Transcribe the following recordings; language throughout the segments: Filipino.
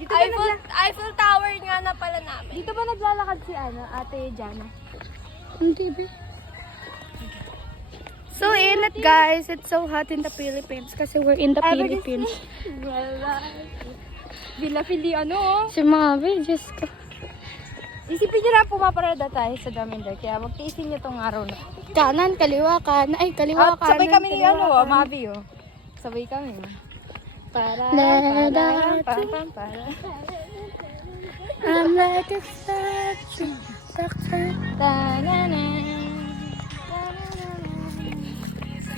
Lipad yan. Eiffel Tower nga na pala namin. Dito ba naglalakad si Ate Jana? Hindi ba? So init guys, it's so hot in the Philippines kasi we're in the Philippines. Villa Fili oh. Si Mavi, Diyos ko. Isipin nyo na pumaparada tayo sa Daminday, kaya magtiisin nyo tong araw na. Kanan, kaliwa, kanan. Ay, kaliwa, kanan. Sabay kami ni kaliwa, kanan. Mavi Sabay kami. Para, para. I'm like a statue, doctor.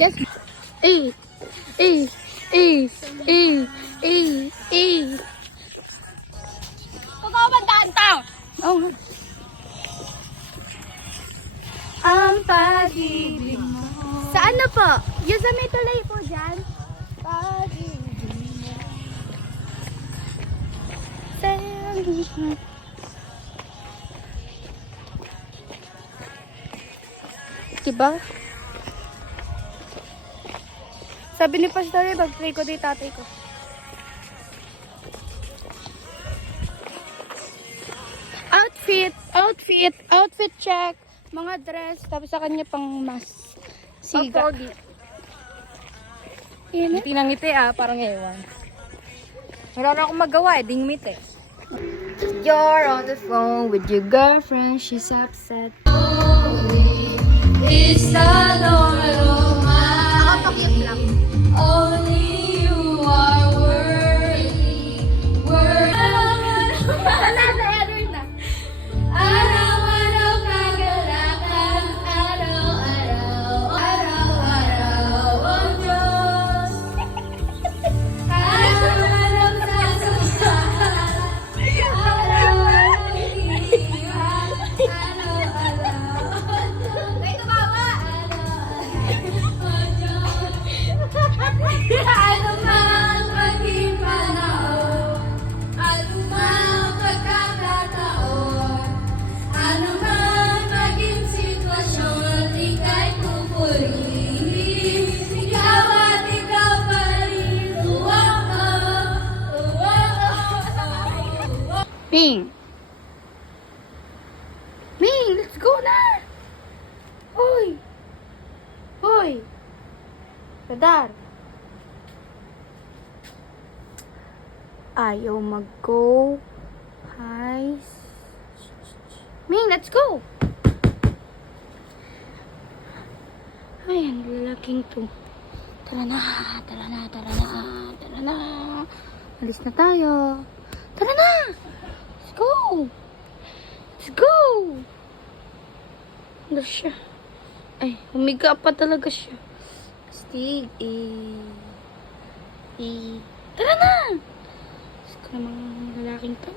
Yes. Totoo ba daan? Oh. Ang pag-ibig mo. Sa ano po? Yung sa may tulay po dyan. Pag-ibig mo. Diba? Sabi ni Pastor, mag-pray ko di tatay ko. Outfit check. Mga dress, tapos sa kanya pang mas siga. Ngiti ng ngiti parang ewan. Wala na akong magawa di ngumiti. You're on the phone with your girlfriend, she's upset. It's the long aroma. Nakapakit lang. Only you are worthy. Araw-araw kagalakan, araw-araw ang Diyos. Araw-araw sasabahan, araw-araw hinihiyan, araw-araw ang Diyos. Ay, tumawa! Araw-araw ang Diyos. Ano mang maging panahon, ano mang pagkakataon, ano man maging sitwasyon, ika'y pupurihin. Ikaw at ikaw pa rin. Ming! Ming, let's go na! Hoy! Hoy! Radar! Ayaw mag-go. Hi. Ming, let's go! Ay, ang lalaking to. Tara na, tara na, tara na, tara na. Alis na tayo. Tara na! Let's go! Let's go! Ano siya? Ay, humiga pa talaga siya. Astig, Tara na! Gusto ko namang lalaking to.